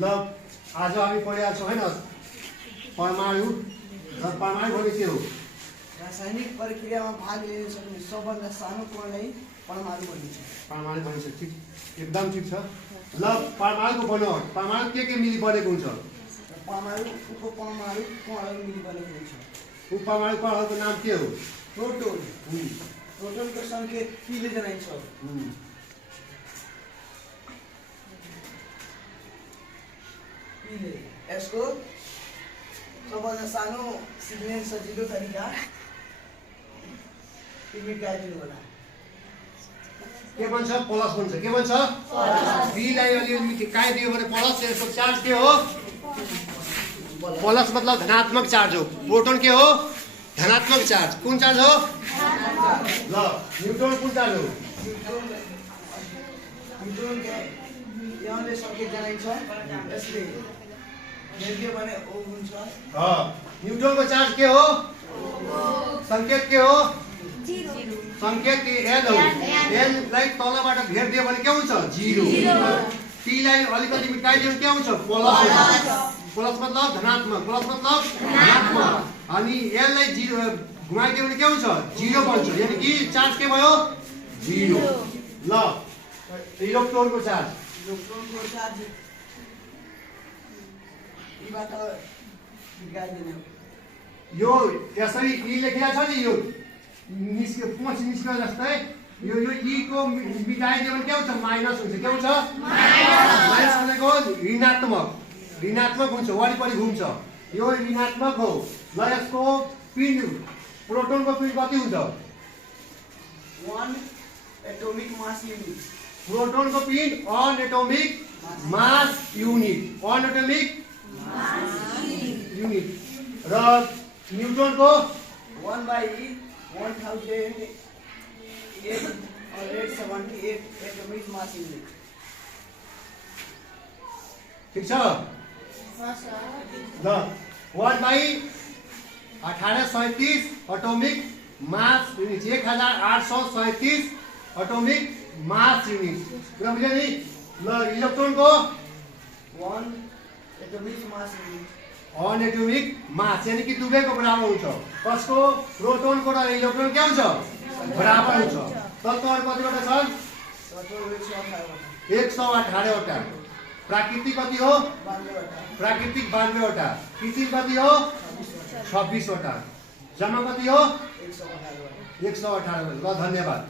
ल आज हामी पढेका छौँ होइन परमाणु र परमाणु भने के हो? रासायनिक प्रक्रियामा भाग लिन सक्ने सबभन्दा सानो कणलाई परमाणु भनिन्छ। परमाणु भनिन्छ, ठिक, एकदम ठिक छ। ल परमाणुको बनावट, परमाणु के मिली बनेको हुन्छ? परमाणु उपपरमाणु कणहरू मिली बनेको हुन्छ। उपपरमाणु कणहरूको नाम के हो? प्रोटोन। प्रोटोनको सङ्केत पीले जनाइन्छ। पीले यसको सबभन्दा सानो सिग्नल सजिलो तरिका तिमी गाइदिनु होला। के भन्छ? प्लस भन्छ। के भन्छ? बीलाई अलिअलि काटिदियो भने प्लस, यसको चार्ज के हो? प्लस मतलब धनात्मक चार्ज हो। प्रोटोन के हो? धनात्मक चार्ज। कुन चार्ज हो? ल न्यूट्रन कुन चार्ज हो? न्यूट्रन यहाँले सङ्केत जनाइन्छ। यसले हेर्दियो भने ओ हुन्छ। न्यूट्रनको चार्ज के हो? सङ्केत के हो? सङ्केत एल हो। एललाई तलबाट घेरिदियो भने के हुन्छ? 0। टीलाई अलिकति मिटाइदियो भने के हुन्छ? प्लस। प्लस मतलब धनात्मक, प्लस मतलब धनात्मक। अनि एललाई 0 घुमाइदियो भने के हुन्छ? 0 बन्छ। यानी कि चार्ज के भयो? 0। ल इलेक्ट्रोनको चार्ज, इलेक्ट्रोनको चार्ज यीबाट गाइदिनु। यो यसरी ई लेखिया छ नि, यो निस्क्यो पोच निस्क्यो जस्तै। यो ई को मिटाइदियो भने के हुन्छ? माइनस हुन्छ। के हुन्छ? माइनस भनेको ऋणात्मक, ऋणात्मक हुन्छ, वरिपरि घुम्छ। यो ऋणात्मक हो। ल यसको पिन, प्रोटोनको पिन कति हुन्छ? 1 एटोमिक मास युनिट। प्रोटोनको पिन 1 atomic mass unit. 1 atomic unit. र न्यूट्रनको 1/1878 एटोमिक मास युनिट। ठिक छ? ल 1/1837 atomic mass unit. 1837 atomic mass unit. कुरा बुझ्यो नि? ल इलेक्ट्रोनको 1 एटोमिक मास युनिट। 1 एटोमिक मास यानी कि दुवैको बराबर हुन्छ। कसको? प्रोटोनको र इलेक्ट्रोन के हुन्छ? बराबर हुन्छ। तत्त्वहरू कतिवटा छन्? 118 वटा। प्राकृतिक कति हो? 92 वटा। प्राकृतिक 92 वटा। कृत्रिम कति हो? 26 वटा। जम्मा कति हो? 118 वटा। 118 वटा। ल धन्यवाद।